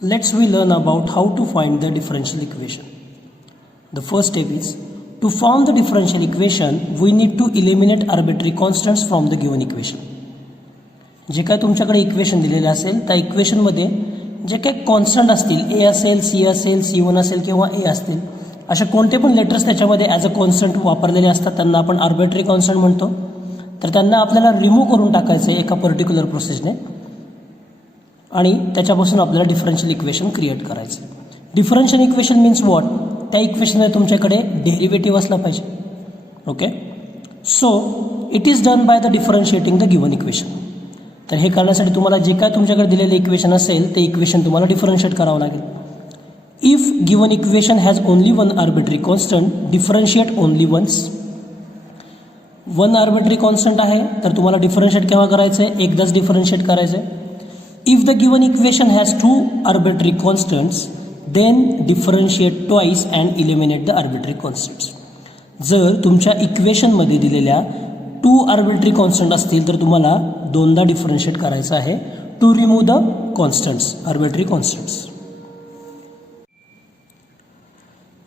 Let's we learn about how to find the differential equation. The first step is to form the differential equation we need to eliminate arbitrary constants from the given equation. जे काय तुमच्याकडे equation दिलेले असेल त्या इक्वेशनमध्ये जे काही constant असतील ए असेल सी असेल C1 असेल किंवा ए असतील अशा कोणते पण लेटर्स त्याच्यामध्ये ॲज अ कॉन्स्टंट वापरलेले असतात त्यांना आपण आर्बिट्ररी कॉन्स्टंट म्हणतो. तर त्यांना आपल्याला रिमूव्ह करून टाकायचं आहे एका पर्टिक्युलर प्रोसेसने आणि त्याच्यापासून आपल्याला डिफरन्शियल इक्वेशन क्रिएट करायचं. डिफरन्शियल इक्वेशन मीन्स व्हॉट, त्या इक्वेशनमध्ये तुमच्याकडे डेरिव्हेटिव्ह असला पाहिजे. Okay, so it is done by the differentiating the given equation. तर हे करण्यासाठी तुम्हाला जे काय तुमच्याकडे दिलेलं इक्वेशन असेल ते इक्वेशन तुम्हाला डिफरन्शिएट करावं लागेल. If given equation has only one arbitrary constant differentiate only once. One arbitrary constant आहे तर तुम्हाला डिफरन्शिएट केव्हा करायचं आहे, एकदाच डिफरन्शिएट करायचं आहे. If the given equation has two arbitrary constants, then differentiate twice and eliminate the arbitrary constants. जर तुमच्या इक्वेशनमध्ये दिलेल्या 2 आर्बिट्ररी कॉन्स्टंट असतील तर तुम्हाला दोनदा डिफरन्शिएट करायचं आहे to remove the constants, arbitrary constants.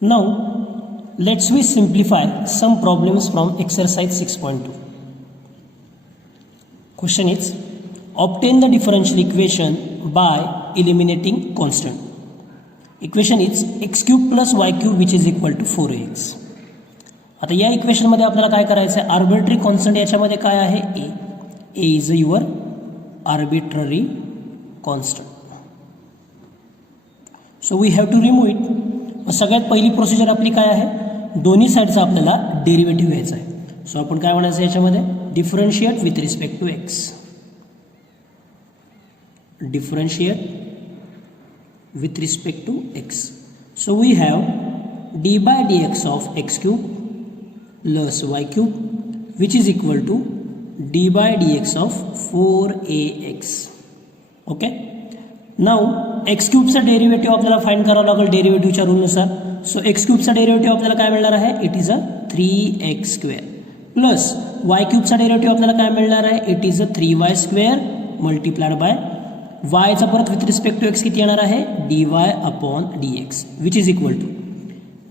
Now let's we simplify some problems from exercise 6.2. Question is obtain the differential equation by eliminating constant. Equation is x cube plus y cube which is equal to 4ax. आता या इक्वेशनमध्ये आपल्याला काय करायचं आहे, arbitrary constant याच्यामध्ये काय आहे, a is your arbitrary constant. So we have to remove it. सगळ्यात पहिली प्रोसिजर आपली काय आहे, दोन्ही साईडचा आपल्याला डेरिव्हेटिव्ह घ्यायचा आहे. सो आपण काय म्हणायचं याच्यामध्ये, differentiate with respect to x. Differentiate with respect to x. So we have d by dx of x cube plus y cube which is equal to d by dx of 4ax. Okay. Now x cube चा derivative आपल्याला find करावा लागेल डेरिव्हेटिव्हच्या रूलनुसार. So x cube चा derivative आपल्याला काय मिळणार आहे, it is a 3x square plus y cube चा डेरिव्हेटिव्ह आपल्याला काय मिळणार आहे, it is a 3y square multiplied by वायचा परत विथ रिस्पेक्ट टू एक्स किती येणार आहे, dy upon dx which is equal to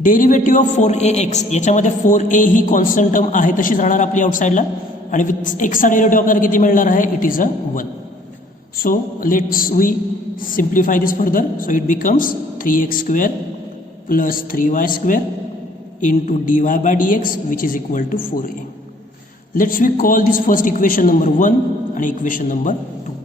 derivative of 4ax. याच्यामध्ये 4a ही कॉन्स्टंट टर्म आहे तशीच राहणार आपली आउटसाईडला आणि विथ एक्सचा डेरिव्हेटिव्ह आपल्याला किती मिळणार आहे, it is a 1. So let's we simplify this further. So it becomes 3x square plus 3y square into dy by dx which is equal to 4a. Let's we call this first equation number 1 आणि equation number 2.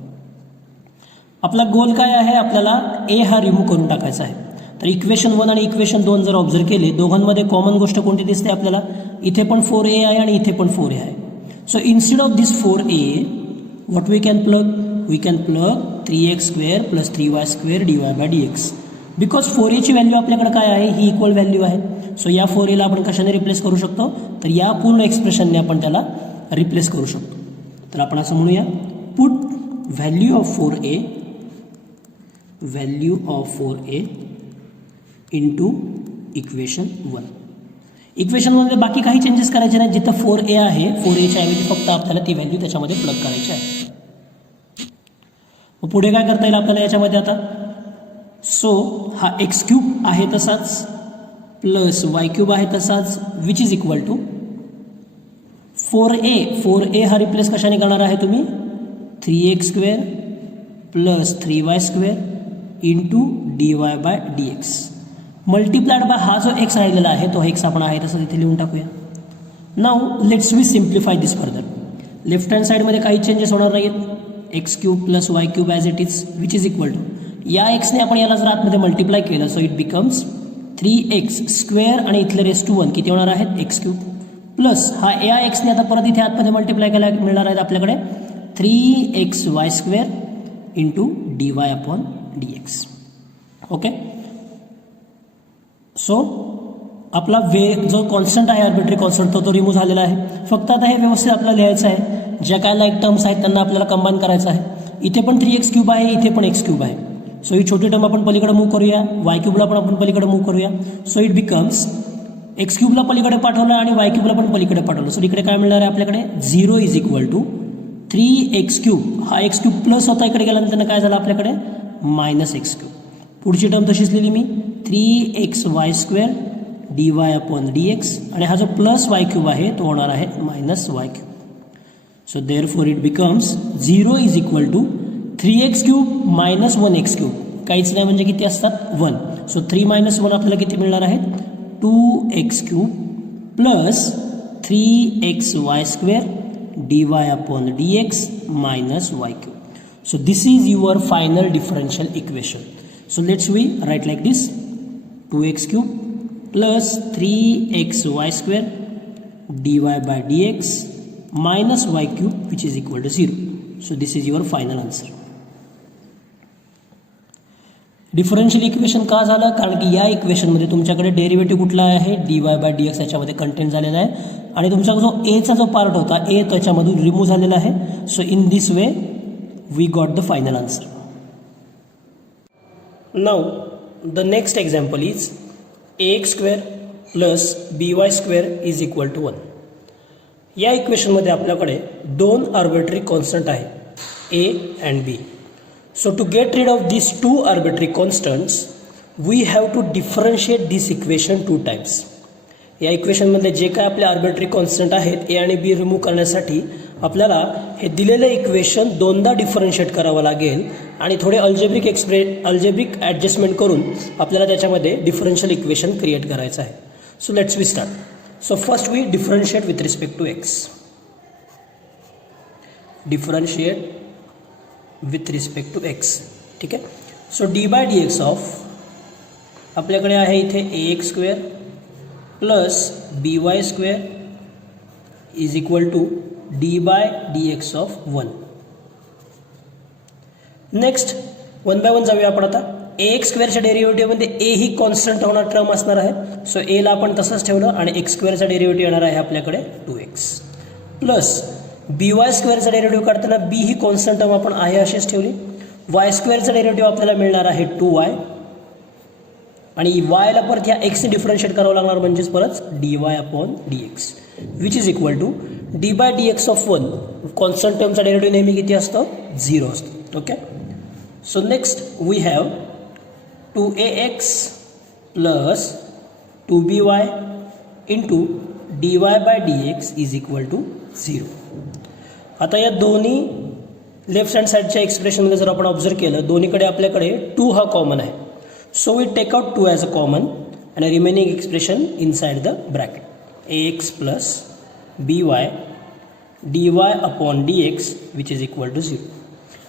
आपला गोल काय आहे, आपल्याला ए हा remove करून टाकायचा आहे. तर इक्वेशन 1 आणि इक्वेशन 2 जर ऑब्झर्व केले दोघांमध्ये कॉमन गोष्ट कोणती दिसते आपल्याला, इथे पण 4a आहे आणि इथे पण 4a आहे. So instead of this 4a what we can plug 3x square plus 3y square dy by dx. Because 4a ची व्हॅल्यू आपल्याकडे काय आहे, ही इक्वल व्हॅल्यू आहे. सो या 4a ला आपण कशाने रिप्लेस करू शकतो, तर या पूर्ण एक्सप्रेशनने आपण त्याला रिप्लेस करू शकतो. तर आपण असं म्हणूया, put value of 4a into equation 1. Equation 1 मध्ये बाकी काही चेंजेस करायचे नाही. जिथं 4a आहे 4a च्या ऐवजी फक्त आपल्याला ती व्हॅल्यू त्याच्यामध्ये प्लग करायची आहे. मग पुढे काय करता येईल आपल्याला याच्यामध्ये आता, सो हा एक्स क्यूब आहे तसाच प्लस वाय क्यूब आहे तसाच which is equal to 4a हा रिप्लेस कशाने करणार आहे तुम्ही, 3x square plus 3y square into dy by dx multiplied by हा जो x राहिलेला आहे तो x आपण आहे तसं तिथे लिहून टाकूया. Now let's we simplify this further. Left hand साईडमध्ये काही चेंजेस होणार नाहीत. X cube plus y cube as it is which is equal to या एक्सने आपण याला जर आतमध्ये मल्टिप्लाय केलं so it becomes 3x square आणि इथले रेस टू 1 किती होणार आहेत, एक्स क्यूब प्लस हा या एक्सने आता परत इथे आतमध्ये मल्टिप्लाय केला मिळणार आहेत आपल्याकडे 3xy square into dy upon dx. Okay, so आपला जो कॉन्स्टंट आहे आर्बिट्ररी कॉन्स्टंट तो रिमूव्ह झालेला आहे. फक्त आता हे व्यवस्थित आपल्याला लिहायचं आहे. ज्या काय लाईक टर्म्स आहेत त्यांना आपल्याला कंबाईन करायचं आहे. इथे पण 3x क्यूब आहे, इथे पण x क्यूब आहे. सो ही छोटी टर्म आपण पलीकडे मूव्ह करूया, y क्यूबला पण आपण पलीकडे मूव्ह करूया. सो इट बिकम्स एक्स क्यूबला पलीकडे पाठवलं आणि वाय क्यूबला पण पलीकडे पाठवलं. सो इकडे काय मिळणार आहे आपल्याकडे, 0 is equal to 3x cube. हा एक्स क्यूब प्लस होता इकडे गेल्यानंतर काय झालं आपल्याकडे, मायनस एक्स क्यूब. पुढची टर्म तशीच लिहिली मी 3xy² dy/dx आणि हा जो प्लस वाय क्यूब आहे तो होणार आहे minus y cube. So therefore it becomes 0 is equal to 3x³ minus 1x³. काहीच नाही म्हणजे किती असतात 1. सो 3 - 1 आपल्याला किती मिळणार आहेत 2x³ plus 3xy² dy/dx minus y³. So this is your final differential equation. So let's we write like this: 2x³ plus 3xy² dy/dx minus y³ which is equal to 0. So this is your final answer. Differential equation का झालं? कारण की या इक्वेशनमध्ये तुमच्याकडे derivative कुठला आहे dy/dx याच्यामध्ये कंटेंट झालेला आहे आणि तुमचा जो एचा जो पार्ट होता ए त्याच्यामधून रिमूव्ह झालेला आहे. So in this way we got the final answer. Now the next example is ax² plus by² is equal to 1. या इक्वेशनमध्ये आपल्याकडे दोन आर्बिट्ररी कॉन्स्टंट आहे a and b. So to get rid of these two arbitrary constants, we have to differentiate this equation 2 times. या इक्वेशनमध्ये जे काय आपले आर्बिट्ररी कॉन्स्टंट आहेत ए आणि बी रिमूव्ह करण्यासाठी आपल्याला हे दिलेलं इक्वेशन दोनदा डिफरन्शिएट करावं लागेल आणि थोडे अल्जेब्रिक ॲडजस्टमेंट करून आपल्याला त्याच्यामध्ये डिफरन्शियल इक्वेशन क्रिएट करायचं आहे. So let's we start. So first we differentiate with respect to x. Differentiate with respect to x. ठीक आहे. सो dy/dx ऑफ आपल्याकडे आहे इथे ax² plus by² is equal to dy/dx of 1. Next 1 by 1 जाऊया आपण आता. ax² डेरिव्हेटिव्हमध्ये a ही कॉन्स्टंट होणार टर्म असणार आहे. सो a ला आपण तसंच ठेवलं आणि x² डेरिव्हेटिव्ह येणार आहे आपल्याकडे 2x प्लस by² डेरिव्हेटिव्ह काढताना b ही कॉन्स्टंट टर्म आपण आहे अशीच ठेवली. y² डेरिव्हेटिव्ह आपल्याला मिळणार आहे 2y आणि y ला परत ह्या x ने डिफरन्शिएट करावं लागणार म्हणजेच परत dy/dx which is equal to dy/dx of 1. Constant टर्मचा डेरिव्हेटिव्ह नेहमी किती असतो 0 असतो. Okay. So next we have 2ax plus 2by into dy/dx is equal to 0. आता या दोन्ही लेफ्ट हँड साईडच्या एक्सप्रेशनमध्ये जर आपण ऑब्झर्व केलं दोन्हीकडे आपल्याकडे 2 हा कॉमन आहे. So we take out 2 as a common आणि remaining expression inside the bracket ax plus by dy/dx which is equal to 0.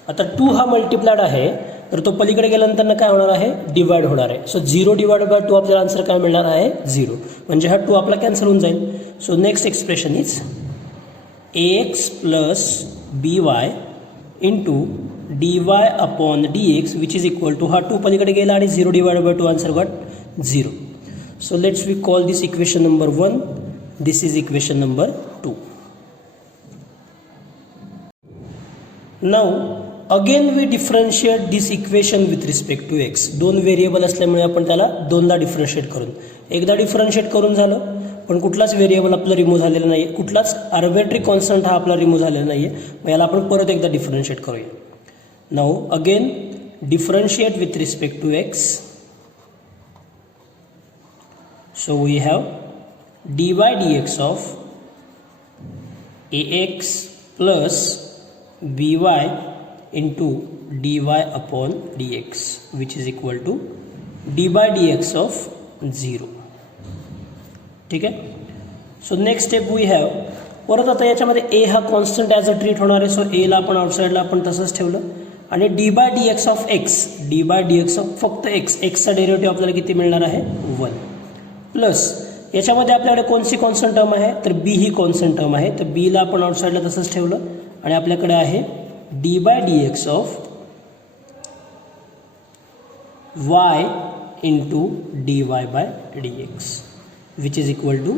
आता 2 हा मल्टिप्लाइड आहे तर तो पलीकडे गेल्यानंतर काय होणार आहे डिवाइड होणार आहे. सो 0 डिवाइडेड बाय 2 आपल्याला आन्सर काय मिळणार आहे 0. म्हणजे हा 2 आपला कॅन्सल होऊन जाईल. So next expression is ax plus by into dy/dx which is equal to हा 2 पलीकडे गेला आणि 0 divided by 2 answer got 0. So let's we call this equation number 1. This is equation number 2. Now again we differentiate this equation with respect to x. दोन variable असल्यामुळे आपण त्याला दोनदा differentiate करून एकदा डिफरन्शिएट करून झालं पण कुठलाच व्हेरिएबल आपला रिमूव्ह झालेला नाही आहे. कुठलाच आर्बिट्ररी कॉन्स्टंट हा आपला रिमूव्ह झालेला नाही आहे. मग याला आपण परत एकदा डिफरन्शिएट करूया. Now again differentiate with respect to x. So we have dy/dx of ax plus by into dy/dx which is equal to dy/dx of 0. ठीक आहे. So next step we have परत आता याच्यामध्ये ए हा कॉन्स्टंट ॲज अ ट्रीट होणार आहे. So एला आपण आउटसाईडला आपण तसंच ठेवलं आणि dy/dx of x dy/dx of फक्त एक्सचा डेरिव्हेटिव्ह आपल्याला किती मिळणार आहे 1 प्लस याच्यामध्ये आपल्याकडे कोणती कॉन्स्टंट टर्म आहे तर बी ही कॉन्स्टंट टर्म आहे. तर बीला आपण आउटसाईडला तसंच ठेवलं आणि आपल्याकडे आहे dy/dx of y into dy/dx which is equal to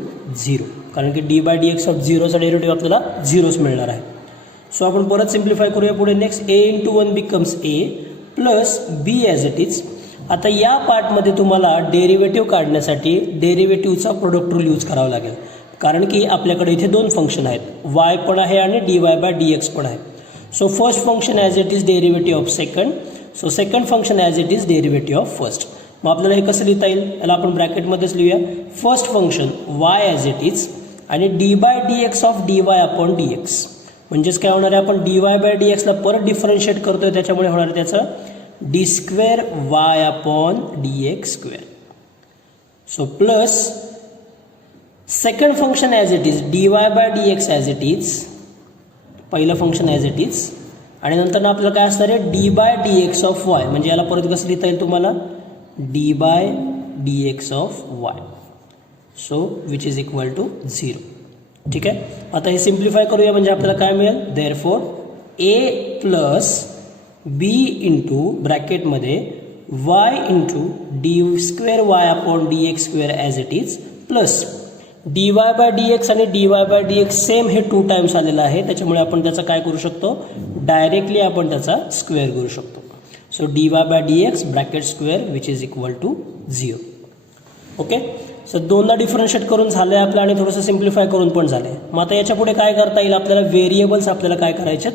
0. कारण की dy/dx ऑफ 0चा डेरिव्हेटिव्ह आपल्याला 0च मिळणार आहे. सो आपण परत सिम्प्लिफाय करूया पुढे. Next a into 1 becomes a plus b as it is. आता या पार्टमध्ये तुम्हाला डेरिव्हेटिव्ह काढण्यासाठी डेरिव्हेटिव्हचा प्रोडक्ट रूल यूज करावा लागेल कारण की आपल्याकडे इथे दोन फंक्शन आहेत y पण आहे आणि dy/dx पण आहे. So first function as it is derivative of second. So second function as it is derivative of first. मग आपल्याला हे कसं लिहिता येईल, याला आपण ब्रॅकेटमध्येच लिहूया. First function y as it is आणि d by d x of d y upon d x. म्हणजेच काय होणार आहे, आपण डी वाय बाय डी एक्सला परत डिफरन्शिएट करतोय, त्याच्यामुळे होणार आहे त्याचं d square y upon d x square. So plus second function as it is d y by d x as it is, पहिलं फंक्शन ॲज इट इज, आणि नंतर आपल्याला काय असणार आहे d by d x of y. म्हणजे याला परत कसं लिहिता येईल तुम्हाला, d by d x of y. So which is equal to 0. ठीक आहे. आता हे सिम्प्लिफाय करूया, म्हणजे आपल्याला काय मिळेल, therefore a plus b into ब्रॅकेटमध्ये y into d square y upon d x square as it is plus d y by d x आणि d y by d x same हे 2 टाइम्स आलेलं आहे, त्याच्यामुळे आपण त्याचा काय करू शकतो, डायरेक्टली आपण त्याचा स्क्वेअर करू शकतो. So d y by d x bracket square which is equal to 0. Okay. So दोनदा डिफरन्शिएट करून झालं आहे आपलं आणि थोडंसं सिम्प्लिफाय करून पण झालं आहे. मग आता याच्या पुढे काय करता येईल, आपल्याला व्हेरिएबल्स आपल्याला काय करायचे,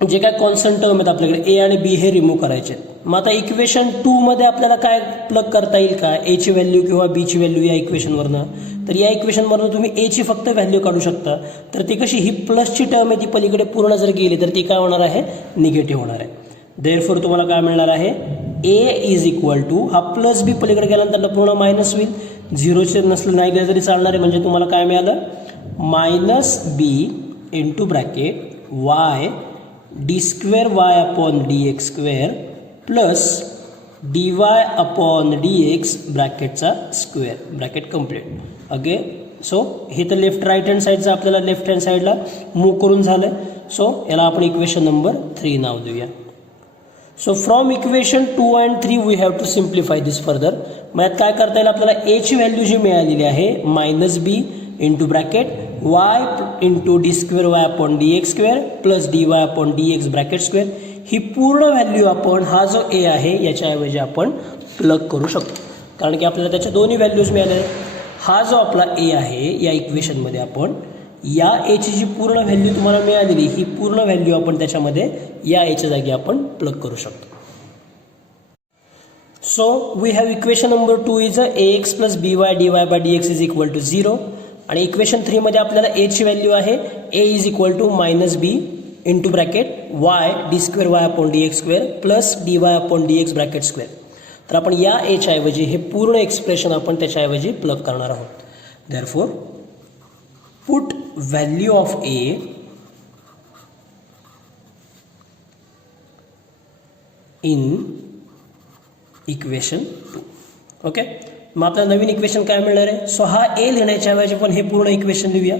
जे काय कॉन्स्टंट टर्म आहेत आपल्याकडे ए आणि बी हे रिमूव्ह करायचे. मग आता इक्वेशन 2 मध्ये आपल्याला काय प्लग करता येईल का, एची व्हॅल्यू किंवा बीची व्हॅल्यू या इक्वेशनवरनं. तर या इक्वेशनवरनं तुम्ही एची फक्त व्हॅल्यू काढू शकता. तर ती कशी, ही प्लसची टर्म आहे ती पलीकडे पूर्ण जर गेली तर ती काय होणार आहे, निगेटिव्ह होणार आहे. देअरफॉर तुम्हाला काय मिळणार आहे, ए इज इक्वल टू, हा प्लस बी पलीकडे गेल्यानंतर पूर्ण मायनस होईल, 0चे नसलं नाही गेलं तरी चालणार आहे. म्हणजे तुम्हाला काय मिळालं, minus b into bracket y d square y upon d x square plus d y upon d x ब्रॅकेटचा square, bracket complete. Okay. So हे तर लेफ्ट राईट हँड साईडचं आपल्याला लेफ्ट हँड साईडला मूव्ह करून झालं. सो याला आपण इक्वेशन नंबर 3 नाव देऊया. So from equation 2 and 3 we have to simplify this further. मग यात काय करता येईल, आपल्याला एची व्हॅल्यू जी मिळालेली आहे minus b into bracket y into d square y upon d x square plus d y upon d x bracket square, ही पूर्ण व्हॅल्यू आपण हा जो ए आहे याच्याऐवजी आपण प्लग करू शकतो, कारण की आपल्याला त्याच्या दोन्ही व्हॅल्यूज मिळाल्या. हा जो आपला ए आहे या इक्वेशनमध्ये आपण या एची जी पूर्ण व्हॅल्यू तुम्हाला मिळालेली, ही पूर्ण व्हॅल्यू आपण त्याच्यामध्ये या एच्या जागी आपण प्लग करू शकतो. So we have equation number 2 is a x plus b y d y by d x is equal to 0. आणि इक्वेशन 3 मध्ये आपल्याला एची व्हॅल्यू आहे a is equal to minus b into bracket y d square y upon d x square plus d y upon d x bracket square. तर आपण या एच्या ऐवजी हे पूर्ण एक्सप्रेशन आपण त्याच्याऐवजी प्लग करणार आहोत. Therefore put value of A in equation 2. Okay. मग आपल्याला नवीन इक्वेशन काय मिळणार आहे, सो हा ए लिहिण्याच्या ऐवजी पण हे पूर्ण इक्वेशन लिहूया.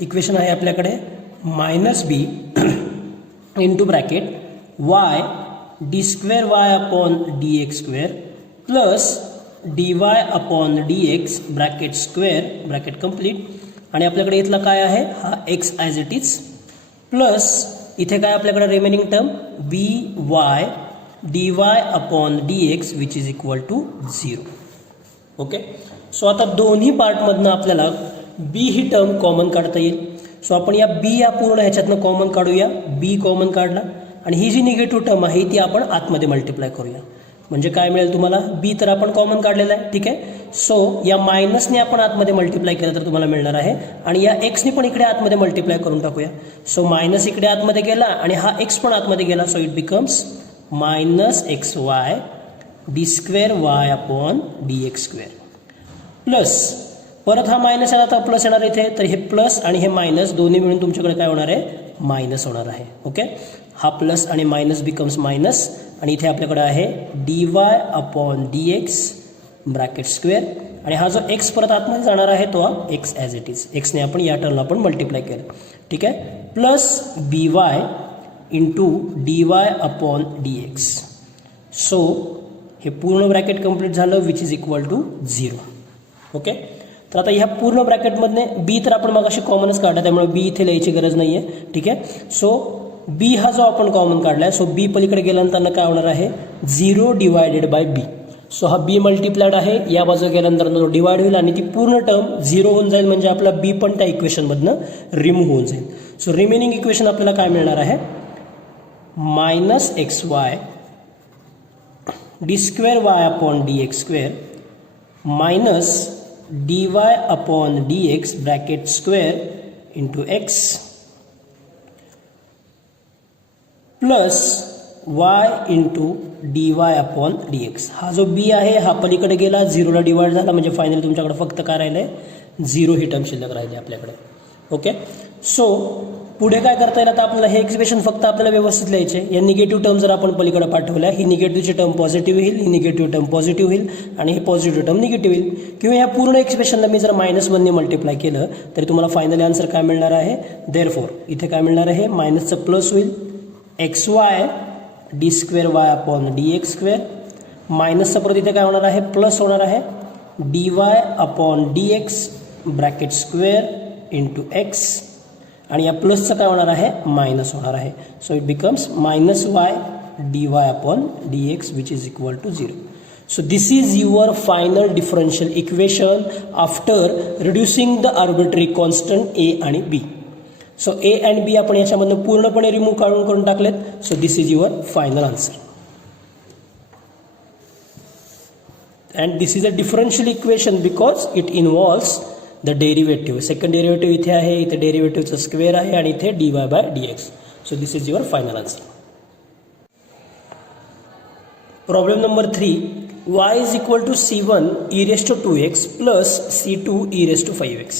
इक्वेशन आहे आपल्याकडे minus b into bracket y d square y upon d x square plus d y upon d x bracket square bracket complete. आणि आपल्याकडे इथला काय आहे, हा x as it is plus इथे काय आपल्याकडे remaining term b y d y upon d x which is equal to 0. Okay. So आता दोन्ही पार्टमधनं आपल्याला बी ही टर्म कॉमन काढता येईल. सो आपण या बी या पूर्ण ह्याच्यातनं कॉमन काढूया. बी कॉमन काढला आणि ही जी निगेटिव्ह टर्म आहे ती आपण आतमध्ये मल्टिप्लाय करूया. म्हणजे काय मिळेल तुम्हाला, बी तर आपण कॉमन काढलेला आहे. ठीक आहे. सो या मायनसने आपण आतमध्ये मल्टिप्लाय केलं तर तुम्हाला मिळणार आहे आणि या एक्सने पण इकडे आतमध्ये मल्टिप्लाय करून टाकूया. सो मायनस इकडे आतमध्ये गेला आणि हा एक्स पण आतमध्ये गेला. So it becomes minus x y d square y upon d x square plus परत हा मायनस आला तर प्लस येणार इथे. तर हे प्लस आणि हे मायनस दोन्ही मिळून तुमच्याकडे काय होणार आहे, मायनस होणार आहे. ओके. हा प्लस आणि मायनस बिकम्स मायनस आणि इथे आपल्याकडे आहे d y upon d x bracket square आणि हा जो एक्स परत आतमध्ये जाणार आहे तो हा एक्स ॲज इट इज. एक्सने आपण या टर्मला आपण मल्टिप्लाय केलं. ठीक आहे. Plus b y into d y upon d x. So हे पूर्ण ब्रॅकेट कंप्लीट झालं which is equal to 0. Okay. तर आता ह्या पूर्ण ब्रॅकेटमधने बी तर आपण मग अशी कॉमनच काढला, त्यामुळे बी इथे लिहायची गरज नाही आहे. ठीक आहे. सो बी हा जो आपण कॉमन काढला आहे, सो बी पलीकडे गेल्यानंतर काय होणार आहे, 0 डिवायडेड बाय बी. सो हा बी मल्टिप्लाइड आहे, या बाजूला गेल्यानंतर तो डिवाइड होईल आणि ती पूर्ण टर्म 0 होऊन जाईल. म्हणजे आपला बी पण त्या इक्वेशनमधनं रिमूव्ह होऊन जाईल. सो रिमेनिंग इक्वेशन आपल्याला काय मिळणार आहे, minus x y d square y upon d x square minus D y upon d x bracket square into x plus y into d y upon d x. हा जो बी आहे हा पलीकडे गेला, झिरोला डिवाइड झाला, म्हणजे फायनली तुमच्याकडे फक्त काय राहिलं आहे, झिरो ही टर्म शिल्लक राहिली आपल्याकडे. ओके, सो पुढे काय करता येईल आता आपल्याला, हे एक्सप्रेशन फक्त आपल्याला व्यवस्थित लिहायचे. या निगेटिव्ह टर्म जर आपण पलीकडे पाठवल्या, ही निगेटिव्हची टर्म पॉझिटिव्ह होईल, ही निगेटिव्ह टर्म पॉझिटिव्ह होईल आणि ही पॉझिटिव्ह टर्म निगेटिव्ह होईल. किंवा या पूर्ण एक्सप्रेशनला मी जर -1ने मल्टिप्लाय केलं तरी तुम्हाला फायनली आन्सर काय मिळणार आहे, देअरफॉर इथे काय मिळणार आहे, मायनसचं प्लस होईल, x y d square y upon d x square, मायनसचं परत इथे काय होणार आहे, प्लस होणार आहे, d y upon d x bracket square into x, आणि या प्लसचं काय होणार आहे, मायनस होणार आहे. So it becomes minus y d y upon d x which is equal to 0. So this is your final differential equation after reducing the arbitrary constant a आणि b. So a and b आपण याच्यामधून पूर्णपणे remove करून टाकलेत. So this is your final answer. And this is a differential equation because it involves the derivative. Second derivative इथे आहे, इथे डेरिव्हेटिव्हचा square आहे आणि इथे dy by dx. So this is your final answer. Problem number 3. Y is equal to c1 e raised to 2x plus c2 e raised to 5x.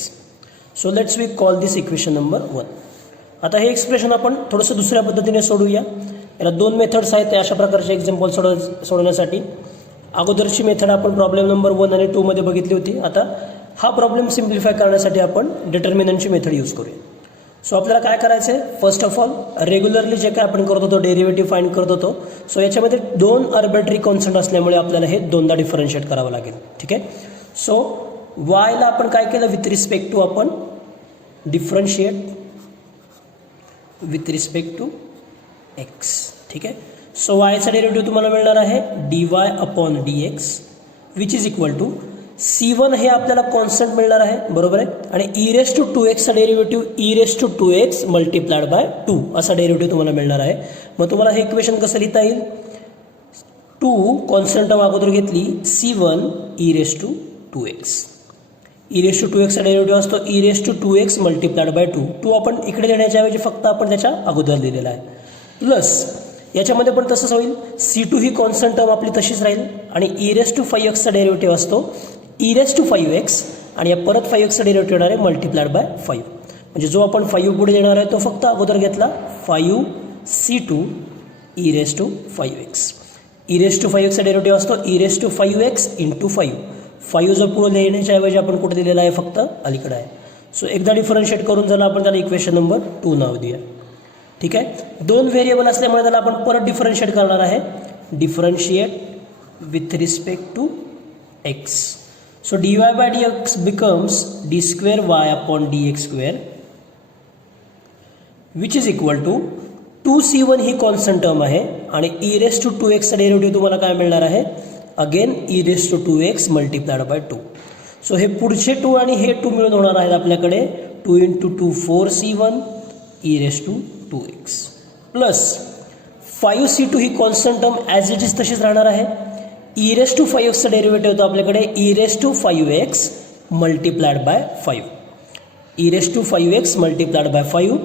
So let's we call this equation number 1. आता हे expression आपण थोडंसं दुसऱ्या पद्धतीने सोडूया. याला दोन methods आहेत अशा प्रकारचे एक्झाम्पल सोडवण्यासाठी. अगोदरची मेथड आपण प्रॉब्लेम नंबर 1 आणि 2 मध्ये बघितली होती. आता हा प्रॉब्लेम सिम्प्लिफाय करण्यासाठी आपण डिटर्मिनंटची मेथड यूज करूया. सो आपल्याला काय करायचं आहे, फर्स्ट ऑफ ऑल रेग्युलरली जे काय आपण करत होतो डेरिव्हेटिव्ह फाइंड करत होतो. सो याच्यामध्ये दोन आर्बिट्ररी कॉन्स्टंट असल्यामुळे आपल्याला हे दोनदा डिफरन्शिएट करावं लागेल. ठीक आहे. सो वायला आपण काय केलं, विथ रिस्पेक्ट टू आपण differentiate with respect to x. ठीक आहे. सो वायचा डेरिव्हेटिव्ह तुम्हाला मिळणार आहे d y upon d x which is equal to C1 हे आपल्याला कॉन्स्टंट मिळणार आहे, बरोबर आहे, आणि e raise to 2x derivative e raise to 2x multiplied by 2 असा डेरिव्हेटिव्ह तुम्हाला मिळणार आहे. मग तुम्हाला हे इक्वेशन कसं लिहिता येईल, 2 कॉन्स्टंट टर्म अगोदर घेतली, C1 e raise to 2x, e raise to 2x चा डेरिव्हेटिव्ह असतो e raise to 2x multiplied by 2. 2 आपण इकडे देण्याच्या ऐवजी फक्त आपण त्याच्या अगोदर दिलेला आहे, प्लस याच्यामध्ये पण तसंच होईल, C2 ही कॉन्स्टंट टर्म आपली तशीच राहील आणि ई रेस टू 5x चा डेरिव्हेटिव्ह असतो ई रेस टू 5x आणि या परत 5x चा डेरिव्हेटिव्ह येणार आहे मल्टिप्लाइड बाय 5. म्हणजे जो आपण 5 पुढे देणार आहे तो फक्त अगोदर घेतला 5C2 e raise to 5x. E raise to 5x चा डेरिव्हेटिव्ह असतो e raise to 5x into 5. 5 जर पुढे लिहिण्याच्या ऐवजी आपण कुठे दिलेला आहे, फक्त अलीकडे आहे. सो एकदा डिफरन्शिएट करून झालं आपण त्याला इक्वेशन नंबर 2 नाव देऊया. ठीक आहे. दोन व्हेरिएबल असल्यामुळे त्याला आपण परत डिफरन्शिएट करणार आहे, differentiate with respect to x. So dy by dx becomes d square y upon dx square which is equal to 2c1 he constant term आहे आणि e raised to 2x चा डेरिव्हेटिव्ह तुम्हाला काय मिळणार आहे, again e raised to 2x multiplied by 2. So हे पुढचे 2 आणि हे 2 मिळून होणार आहेत आपल्याकडे 2 × 2 4c1 e raised to 2x plus 5c2 he constant term as it is तशीच राहणार आहे. ई रेस टू 5x चा डेरिव्हेटिव्ह होतो आपल्याकडे e raise to 5x multiplied by 5. E raise to 5x multiplied by 5.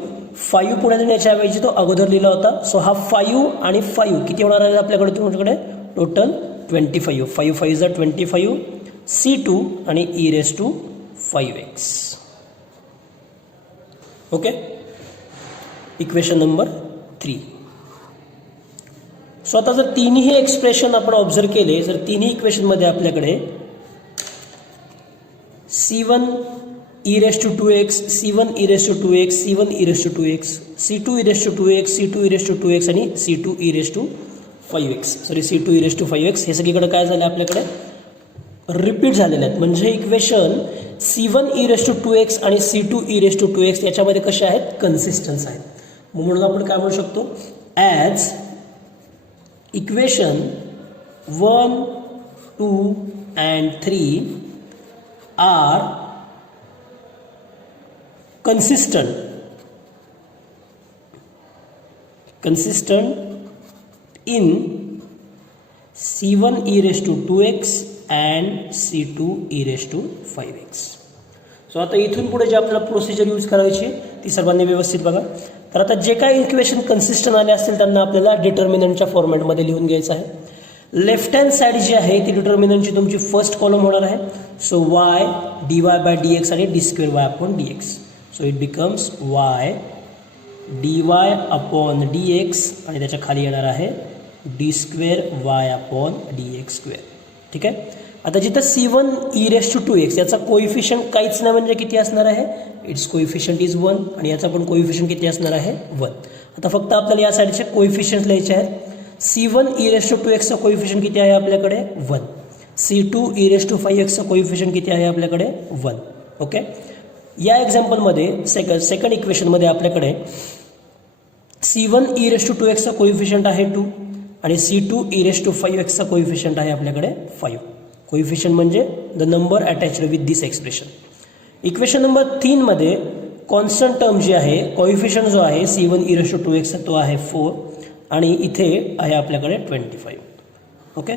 5 पुढे देण्याच्या ऐवजी तो अगोदर लिहिला होता. सो हा 5 आणि 5 किती होणार आहे आपल्याकडे, तुमच्याकडे टोटल 25. 5 5 जा 25 C2 आणि e raise to 5x. Okay. Equation number 3. So आता जर तिन्ही एक्सप्रेशन आपण ऑब्झर्व केले, जर तिन्ही इक्वेशनमध्ये आपल्याकडे C1 e raised to 2x, C1 e raised to 2x, C1 e raised to 2x, C2 e raised to 2x, C2 e raised to 2x आणि C2 e raised to 5x. Sorry C2 e raised to 5x हे सगळीकडे काय झालं आपल्याकडे, repeat झालेले आहेत. म्हणजे equation C1 e raised to 2x आणि C2 e raised to 2x याच्यामध्ये कशा आहेत, कन्सिस्टन्स आहेत. म्हणून आपण काय म्हणू शकतो, as equation 1, 2 and 3 are consistent in C1 e raised to 2x and C2 e raised to 5x. So आता इथून पुढे जे आपल्याला प्रोसिजर यूज करायची ती सर्वांनी व्यवस्थित बघा. तर आता जे काही इक्वेशन कन्सिस्टंट आले असतील त्यांना आपल्याला डिटर्मिनंटच्या फॉर्मॅटमध्ये लिहून घ्यायचं आहे. लेफ्ट हँड साईड जी आहे ती डिटर्मिनंटची तुमची फर्स्ट कॉलम होणार आहे. So y dy by dx आणि d square y upon dx. So it becomes y dy upon dx आणि त्याच्या खाली येणार आहे d square y upon dx square. ठीक आहे. आता जिथं C1 e race to 2x याचा कोइफिशियंट काहीच नाही म्हणजे किती असणार आहे, इट्स कोइफिशियंट इज 1 आणि याचा पण कोइफिशियंट किती असणार आहे 1. आता फक्त आपल्याला या साईडचे कोइफिशियंट लिहायचे आहेत. C1 e race to 2x चा कोइफिशियंट किती आहे आपल्याकडे 1. C2 e race to 5x चा कोइफिशियंट किती आहे आपल्याकडे 1. ओके. या एक्झाम्पलमध्ये सेकंड इक्वेशनमध्ये आपल्याकडे C1 e race to 2x चा कोइफिशियंट आहे 2 आणि C2 e race to 5x चा कोइफिशियंट आहे आपल्याकडे 5. कोइफिशियंट म्हणजे the number attached with this expression. Equation number 3 मध्ये कॉन्स्टंट टर्म जी आहे कोइफिशियंट जो आहे C1 e race to 2x तो आहे 4 आणि इथे आहे आपल्याकडे 25. ओके.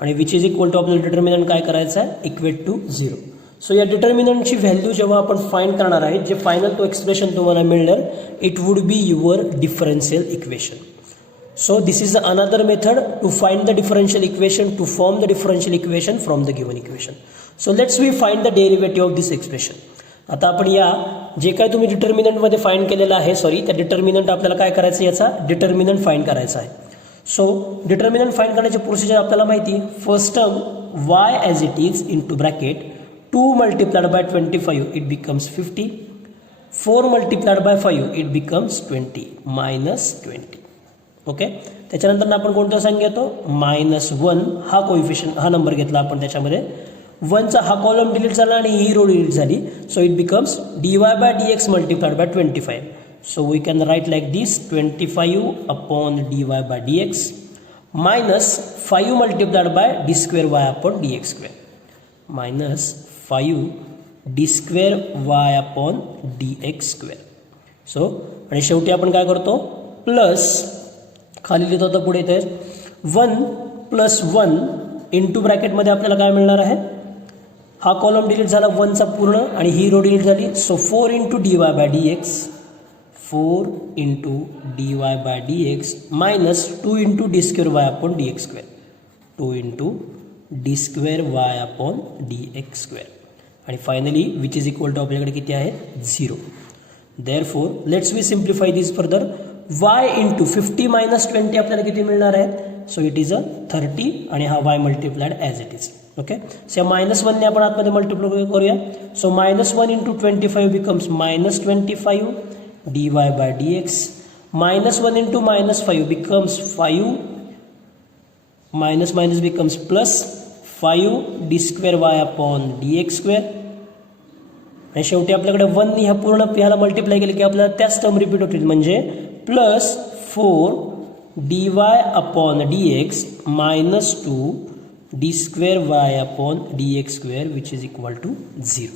आणि विच इज इक्वल टू आपल्याला डिटर्मिनंट काय करायचं आहे इक्वेट टू 0. सो या डिटर्मिनंटची व्हॅल्यू जेव्हा आपण फाइंड करणार आहे जे फायनल तो एक्सप्रेशन तुम्हाला मिळणार it would be your differential equation. So this is another method to find the differential equation, to form the differential equation from the given equation. So let's we find the derivative of this expression. आता आपण या जे काय तुम्ही डिटर्मिनंटमध्ये find केलेलं आहे त्या determinant आपल्याला काय करायचं याचा डिटर्मिनंट फाइंड करायचा आहे. सो डिटर्मिनंट फाइंड करण्याची प्रोसिजर आपल्याला माहिती. First term y as it is into bracket 2 multiplied by 25 it becomes 50. 4 multiplied by 5 it becomes 20 minus 20. Okay. त्याच्यानंतर आपण कोणता संख्या घेतो -1 हा कोइफिशियंट हा नंबर घेतला आपण त्याच्यामध्ये 1चा हा कॉलम डिलीट झाला आणि ही रो डिलीट झाली. So it becomes dy by dx multiplied by 25. So we can write like this 25 upon dy by dx minus 5 multiplied by d square y upon dx square minus 5 d square y upon dx square. So आणि शेवटी आपण काय करतो plus खाली लिहितो आता पुढे तर 1 प्लस 1 इंटू ब्रॅकेटमध्ये आपल्याला काय मिळणार आहे हा कॉलम डिलीट झाला 1चा पूर्ण आणि ही रो डिलीट झाली. So 4 into dy by dx 4 into dy by dx minus 2 into d square y upon dx square 2 into d square y upon dx square आणि finally which is equal to आपल्याकडे किती आहे 0. Therefore let's we simplify this further. y into 50 minus 20 आपल्याला किती मिळणार आहे. So it is 30 आणि हा y multiplied as it is. Okay. So या -1ने आपण आतमध्ये मल्टिप्लाय करूया. So -1 into 25 becomes -25 dy by dx. -1 into -5 becomes 5 minus minus becomes plus 5 d square y upon dx square आणि शेवटी आपल्याकडे 1 ह्या पूर्ण ह्याला मल्टिप्लाय केले की आपल्याला त्याच टर्म रिपीट होतील म्हणजे plus 4 dy upon dx minus 2 d square y upon dx square which is equal to 0.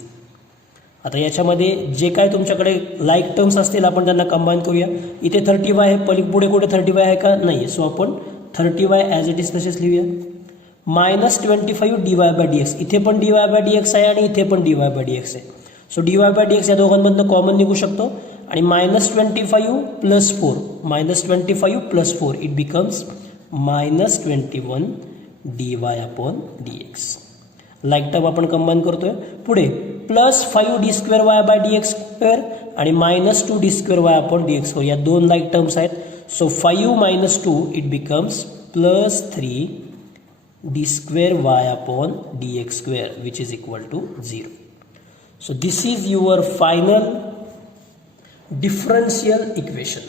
आता याच्यामध्ये जे काय तुमच्याकडे लाईक टर्म्स असतील आपण त्यांना कंबाईन करूया. इथे 30y आहे पुढे कुठे 30y आहे का नाही. सो आपण 30y ॲज इट इज तसेच लिहूया. -25 dy बाय dx इथे पण dy बाय dx आहे आणि इथे पण dy बाय dx आहे. सो dy बाय dx या दोघांमधनं कॉमन निघू शकतो आणि -25 plus 4 -25 plus 4 it becomes -21 dy upon dx. Like term आपण कंबाईन करतोय. पुढे plus 5 d square y by dx square आणि -2 d square y upon dx square या दोन लाईक टर्म्स आहेत. So 5 - 2 it becomes plus 3 d square y upon dx square which is equal to 0. So this is your final differential equation.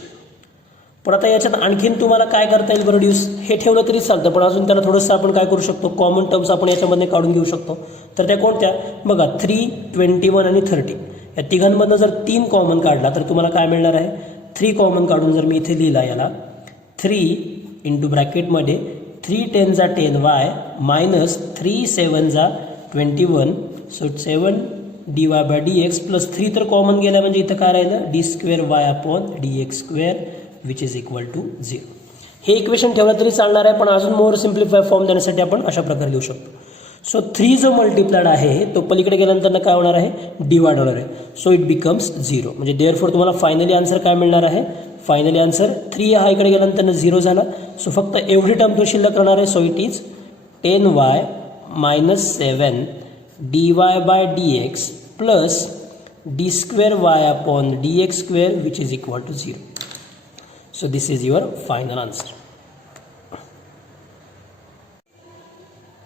पण आता याच्यात आणखीन तुम्हाला काय करता येईल प्रोड्यूस हे ठेवलं तरी चालतं पण अजून त्याला थोडंसं आपण काय करू शकतो कॉमन टर्म्स आपण याच्यामध्ये काढून घेऊ शकतो. तर त्या कोणत्या बघा 3, 21 आणि 30 या तिघांमधनं जर 3 कॉमन काढला तर तुम्हाला काय मिळणार आहे 3 कॉमन काढून जर मी इथे लिहिला याला 3 इंटू ब्रॅकेटमध्ये 3 10 चा 10y मायनस 3 7 चा 21 so 7 dy by dx plus 3 तर कॉमन गेला म्हणजे इथं काय राहिलं d square y upon dx square which is equal to 0. हे इक्वेशन ठेवलं तरी चालणार आहे, पण अजून मोर सिम्प्लिफाय फॉर्म देण्यासाठी आपण अशा प्रकारे लिहू शकतो. सो 3 जो मल्टिप्लाइड आहे तो पलीकडे गेल्यानंतर काय होणार आहे, डिवाइड होणार आहे. So it becomes 0. म्हणजे देअरफॉर तुम्हाला फायनली आन्सर काय मिळणार आहे, फायनली आन्सर 3 हा इकडे गेल्यानंतर 0 झाला. सो फक्त एवढी टर्म तो शिल्लक राहणार आहे. So it is 10y - 7 dy/dx plus d²y/dx² which is equal to 0. So this is your final answer.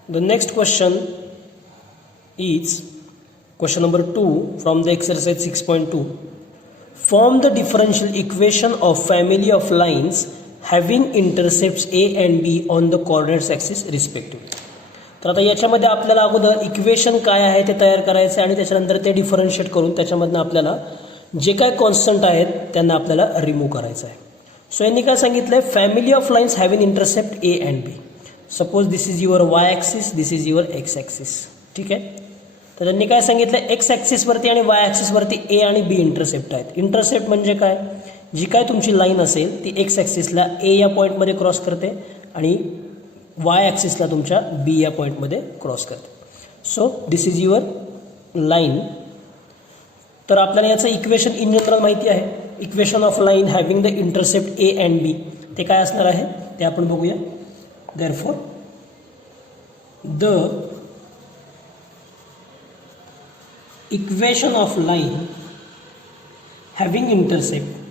The next question is question number 2 from the exercise 6.2. Form the differential equation of family of lines having intercepts a and b on the coordinates axis respectively. तर आता याच्यामध्ये आपल्याला अगोदर equation काय आहे ते तयार करायचं आहे आणि त्याच्यानंतर ते डिफरन्शिएट करून त्याच्यामधनं आपल्याला जे काय कॉन्स्टंट आहेत त्यांना आपल्याला रिमूव्ह करायचं आहे. सो यांनी काय सांगितलं आहे, family of lines having intercept A and B. Suppose this is your y axis, this is your x axis. ठीक आहे. तर त्यांनी काय सांगितलं, एक्स ॲक्सिसवरती आणि वाय ॲक्सिसवरती ए आणि बी इंटरसेप्ट आहेत. इंटरसेप्ट म्हणजे काय, जी काय तुमची लाईन असेल ती एक्स ॲक्सिसला ए या पॉईंटमध्ये क्रॉस करते आणि वाय ॲक्सिसला तुमच्या बी या पॉईंटमध्ये क्रॉस करते. So this is your line. तर आपल्याला याचं इक्वेशन इन जनरल माहिती आहे. Equation of line having the intercept A and B ते काय असणार आहे ते आपण बघूया. Therefore the equation of line having intercept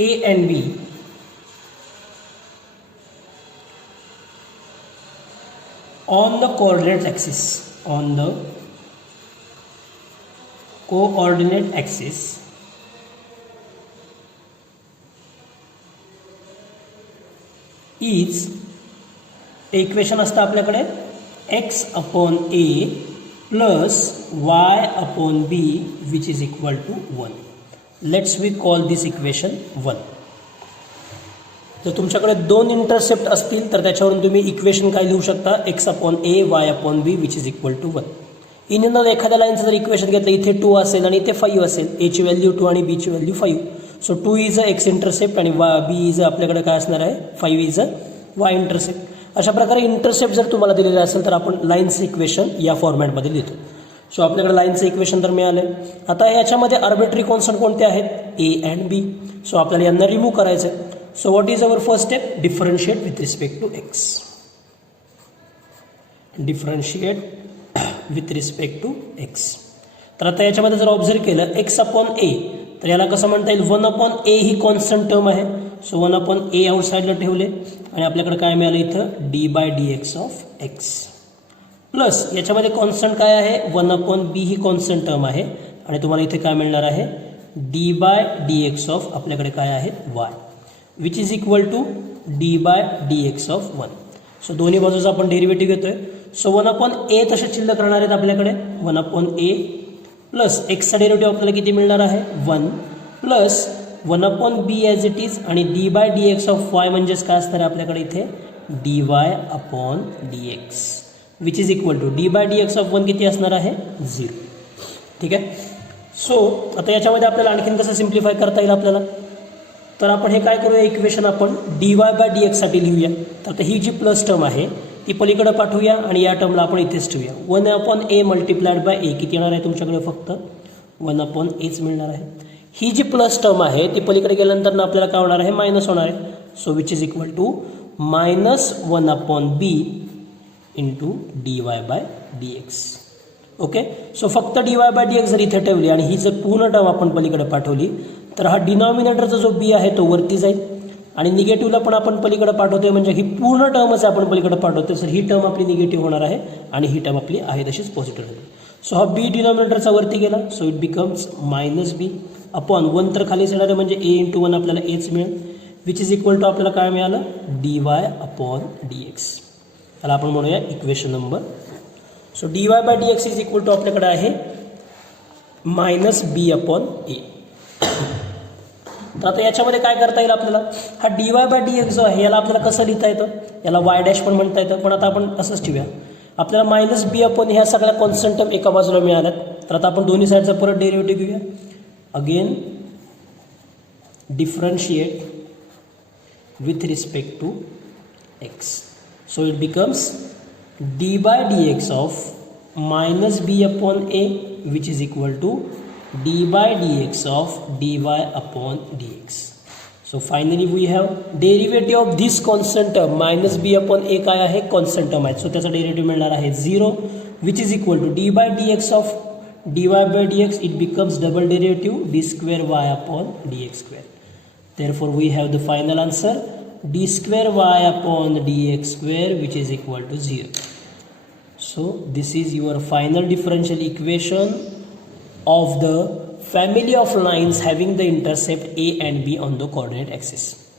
A and B on the coordinate axis, on the coordinate axis is equation असतं आपल्याकडे x upon a plus y upon b which is equal to 1. Let's we call this equation 1. जर तुमच्याकडे 2 intercept असतील तर त्याच्यावरून तुम्ही equation काय लिहू शकता, x upon a y upon b which is equal to 1. In general एखाद्या लाईनचं जर इक्वेशन घेतलं, इथे 2 असेल आणि इथे 5 असेल, ए ची व्हॅल्यू 2 आणि बी ची value 5. So 2 is a x intercept आणि बी इज आपल्याकडे काय असणार आहे, 5 इज अ वाय इंटरसेप्ट. अशा प्रकारे इंटरसेप्ट जर तुम्हाला दिलेलं असेल तर आपण लाईनचं इक्वेशन या फॉर्मॅटमध्ये लिहितो. सो आपल्याकडे लाईनचं इक्वेशन तर मिळालं. आता याच्यामध्ये आर्बिट्ररी कॉन्स्टंट कोणते आहेत, ए अँड बी. सो आपल्याला यांना रिमूव्ह करायचं आहे. So what is our first step, differentiate with respect to x. Differentiate with respect to x. तर आता याच्यामध्ये जर ऑब्झर्व केलं, एक्स अपॉन ए, तर याला कसं म्हणता येईल, 1 अपॉन ए ही कॉन्स्टंट टर्म आहे. सो 1 अपॉन ए आउटसाईडला ठेवले आणि आपल्याकडे काय मिळालं इथं, d/dx ऑफ एक्स. प्लस याच्यामध्ये कॉन्स्टंट काय आहे, 1 अपॉन बी ही कॉन्स्टंट टर्म आहे आणि तुम्हाला इथे काय मिळणार आहे, d/dx ऑफ आपल्याकडे काय आहे, y, which is equal to d/dx of 1. So दोन्ही बाजूचा आपण डेरिव्हेटिव्ह घेतोय. सो 1 अपॉन ए तसे शिल्लक राहणार आहेत आपल्याकडे, 1 अपॉन ए प्लस एक्सचा डेरिव्हेटिव्ह आपल्याला किती मिळणार आहे, 1 plus 1 upon b as it is आणि d/dx ऑफ वाय म्हणजेच काय असणार आहे आपल्याकडे इथे, dy upon dx which is equal to d/dx of 1 किती असणार आहे, 0. ठीक आहे. सो आता याच्यामध्ये आपल्याला आणखीन कसं सिम्प्लिफाय करता येईल आपल्याला, तर आपण हे काय करूया, इक्वेशन आपण dy/dx साठी लिहूया. तर आता ही जी प्लस टर्म आहे ती पलीकडे पाठवूया आणि या टर्मला आपण इथेच ठेवूया. 1 अपॉन ए मल्टिप्लाइड बाय ए किती येणार आहे तुमच्याकडे, फक्त 1 अपॉन एच मिळणार आहे. ही जी प्लस टर्म आहे ती पलीकडे गेल्यानंतर आपल्याला काय होणार आहे, मायनस होणार आहे. So which is equal to -1 upon b into dy/dx. Okay. So फक्त dy/dx जर इथे ठेवली आणि ही जर पूर्ण टर्म आपण पलीकडे पाठवली तर हा डिनॉमिनेटरचा जो बी आहे तो वरती जाईल आणि निगेटिव्हला पण आपण पलीकडे पाठवतोय, म्हणजे ही पूर्ण टर्मच आपण पलीकडे पाठवतोय. सर ही टर्म आपली निगेटिव्ह होणार आहे आणि ही टर्म आपली आहे तशीच पॉझिटिव्ह राहील. सो हा बी डिनॉमिनेटरचा वरती गेला. So it becomes -b upon 1 तर खालीच येणार आहे, म्हणजे a इंटू 1 आपल्याला एच मिळेल, विच इज इक्वल टू आपल्याला काय मिळालं, dy/dx. त्याला आपण म्हणूया equation number. So dy/dx is equal to आपल्याकडे आहे -b अपॉन a. तर आता याच्यामध्ये काय करता येईल आपल्याला, हा dy/dx जो आहे याला आपल्याला कसं लिहिता येतं, याला y' पण म्हणता येतं, पण आता आपण असंच ठेवूया. आपल्याला -b अपॉन ह्या सगळ्या कॉन्स्टंट टर्म एका बाजूला मिळाल्यात. तर आता आपण दोन्ही साईडचा परत डेरिव्हेटिव्ह घेऊया. again differentiate with respect to x. So it becomes d by dx of minus b upon a, which is equal to d by dx of dy upon dx. So finally we have derivative of this constant term minus b upon a काय आहे constant term आहे. So त्याचा derivative मिळणार आहे 0, which is equal to d by dx of dy by dx. It becomes double derivative d square y upon dx square. Therefore we have the final answer d square y upon dx square, which is equal to 0. So this is your final differential equation of the family of lines having the intercept a and b on the coordinate axis.